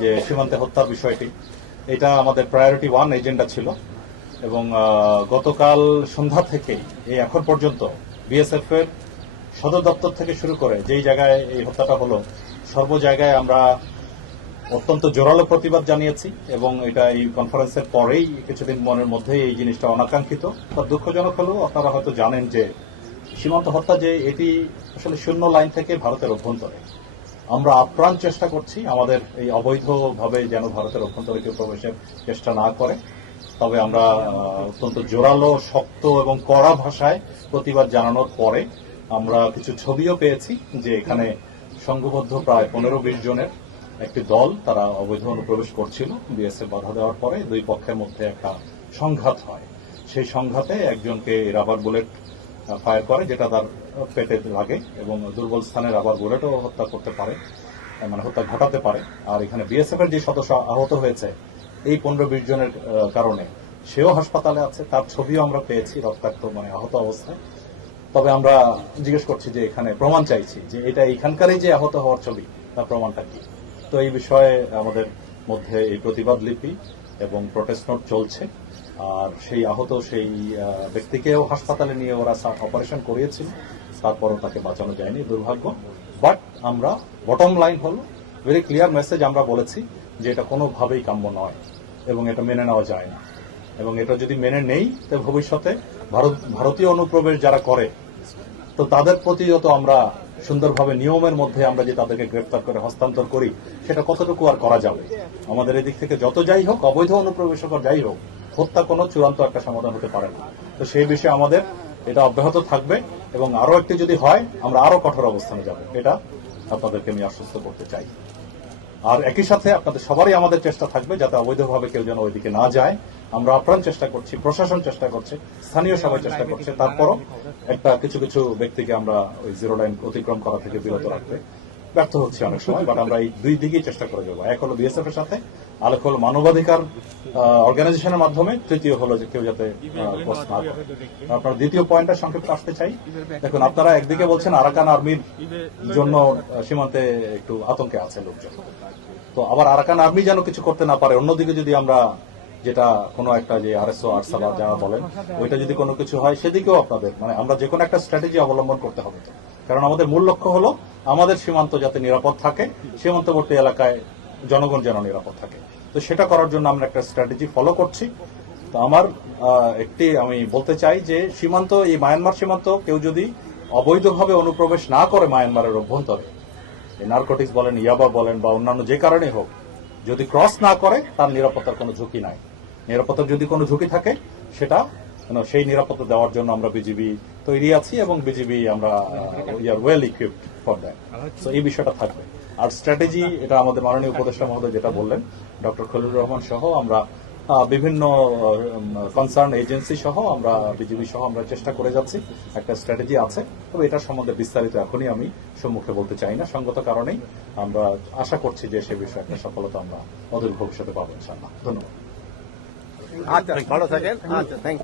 যে সীমান্তে হত্যার বিষয়টি, এটা আমাদের প্রায়োরিটি 1 এজেন্ডা ছিল এবং গতকাল সন্ধ্যা থেকেই এই এখন পর্যন্ত বিএসএফ এর সদর দপ্তর থেকে শুরু করে যেই জায়গায় এই হত্যাটা হলো সর্ব জায়গায় আমরা অত্যন্ত জোরালো প্রতিবাদ জানিয়েছি এবং এটা এই কনফারেন্সের পরেই কিছুদিন মনের মধ্যেই এই জিনিসটা অনাকাঙ্ক্ষিত। তার দুঃখজনক হলেও আপনারা হয়তো জানেন যে সীমান্ত হত্যা যে এটি আসলে শূন্য লাইন থেকে ভারতের অভ্যন্তরে। আমরা আপ্রাণ চেষ্টা করছি আমাদের এই অবৈধভাবে যেন ভারতের অভ্যন্তরে কেউ প্রবেশের চেষ্টা না করে। তবে আমরা অত্যন্ত জোরালো, শক্ত এবং কড়া ভাষায় প্রতিবাদ জানানোর পরে আমরা কিছু ছবিও পেয়েছি যে এখানে সংঘবদ্ধ প্রায় 15-20 জনের একটি দল তারা অবৈধ অনুপ্রবেশ করছিল। বিএসএফ বাধা দেওয়ার পরে দুই পক্ষের মধ্যে একটা সংঘাত হয়। সেই সংঘাতে একজনকে রাবার বুলেট ফায়ার করে, যেটা তার পেটে লাগে এবং দুর্বল স্থানে রাবার বুলেটও হত্যা করতে পারে, মানে হত্যা ঘটাতে পারে। আর এখানে বিএসএফ এর যে সদস্য আহত হয়েছে এই 15-20 জনের কারণে, সেও হাসপাতালে আছে, তার ছবিও আমরা পেয়েছি রক্তাক্ত, মানে আহত অবস্থায়। তবে আমরা জিজ্ঞেস করছি যে এখানে প্রমাণ চাইছি যে এটা এখানকারই যে আহত হওয়ার ছবি, তার প্রমাণটা কি। তো এই বিষয়ে আমাদের মধ্যে এই প্রতিবাদ লিপি এবং প্রোটেস্ট নোট চলছে। আর সেই আহত সেই ব্যক্তিকেও হাসপাতালে নিয়ে ওরা অপারেশন করিয়েছিল, তারপরও তাকে বাঁচানো যায়নি, দুর্ভাগ্য। বাট আমরা বটম লাইন হলো ভেরি ক্লিয়ার মেসেজ আমরা বলেছি যে এটা কোনোভাবেই কাম্য নয় এবং এটা মেনে নেওয়া যায় না। এবং এটা যদি মেনে নেই তো ভবিষ্যতে ভারতীয় অনুপ্রবেশ যারা করে তো তাদের প্রতিও তো আমরা সুন্দরভাবে নিয়মের মধ্যে আমরা যে তাদেরকে গ্রেফতার করে হস্তান্তর করি, সেটা কতটুকু আর করা যাবে। আমাদের এদিক থেকে যত যাই হোক, অবৈধ অনুপ্রবেশকর যাই হোক, হত্যা কোনো চূড়ান্ত একটা সমাধান হতে পারে না। তো সেই বিষয়ে আমাদের এটা অব্যাহত থাকবে এবং আরো একটি যদি হয় আমরা আরো কঠোর অবস্থানে যাব, এটা আপনাদেরকে আমি আশ্বস্ত করতে চাই। আর একই সাথে আপনাদের সবারই আমাদের চেষ্টা থাকবে যাতে অবৈধভাবে কেউ যেন ওইদিকে না যায়। আমরা আপ্রাণ চেষ্টা করছি, প্রশাসন চেষ্টা করছে, স্থানীয় সবাই চেষ্টা করছে। তারপরও একটা কিছু কিছু ব্যক্তিকে আমরা ওই জিরো লাইন অতিক্রম করা থেকে বিরত রাখতে ব্যর্থ হচ্ছে অনেক সময়। বাট আমরা এই দুই দিকেই চেষ্টা করে যাবো। এক হলো বিএসএফ এর সাথে, আরেক হলো মানবাধিকার অর্গানাইজেশনের মাধ্যমে, তৃতীয় হলো যে কেউ যাতে ক্রস না করে। আপনার দ্বিতীয় পয়েন্টটা সংক্ষিপ্ত আসতে চাই। দেখুন, আপনারা একদিকে বলছেন আরাকান আর্মির জন্য সীমান্তে একটু আতঙ্কে আছে লোকজন, তো আবার আরাকান আর্মি যেন কিছু করতে না পারে। অন্যদিকে যদি আমরা যেটা কোনো একটা যে আরএসও আরসালা যারা বলেন ওইটা যদি কোনো কিছু হয়, সেদিকেও আপনাদের মানে আমরা যে কোনো একটা স্ট্র্যাটেজি অবলম্বন করতে হবে। তো কারণ আমাদের মূল লক্ষ্য হলো আমাদের সীমান্ত যাতে নিরাপদ থাকে, সীমান্তবর্তী এলাকায় জনগণ যেন নিরাপদ থাকে। তো সেটা করার জন্য আমরা একটা স্ট্র্যাটেজি ফলো করছি। তো আমার আমি বলতে চাই যে সীমান্ত, এই মায়ানমার সীমান্ত কেউ যদি অবৈধভাবে অনুপ্রবেশ না করে মায়ানমারের অভ্যন্তরে, নার্কোটিক্স বলেন, ইয়াবা বলেন বা অন্যান্য যে কারণে হোক, যদি ক্রস না করে তার নিরাপত্তার কোনো ঝুঁকি নাই। নিরাপত্তার যদি কোনো ঝুঁকি থাকে সেটা সেই নিরাপত্তা দেওয়ার জন্য আমরা বিজিবি তৈরি আছি এবং বিজিবি আমরা we are well equipped for that. So এই বিষয়টা থাকবে। আর স্ট্র্যাটেজি, এটা আমাদের মাননীয় উপদেষ্টা মহোদয় যেটা বললেন, ডক্টর খলিলুর রহমান সহ আমরা বিভিন্ন কনসার্ন এজেন্সি সহ আমরা বিজিবি সহ আমরা চেষ্টা করে যাচ্ছি। একটা স্ট্র্যাটেজি আছে, তবে এটার সম্বন্ধে বিস্তারিত এখনই আমি সম্মুখে বলতে চাই না। সঙ্গত কারণেই আমরা আশা করছি যে সে বিষয়ে একটা সফলতা আমরা অদূর ভবিষ্যতে পাবো ইনশাআল্লাহ। ধন্যবাদ। আচ্ছা, ভালো থাকেন। আচ্ছা, থ্যাংক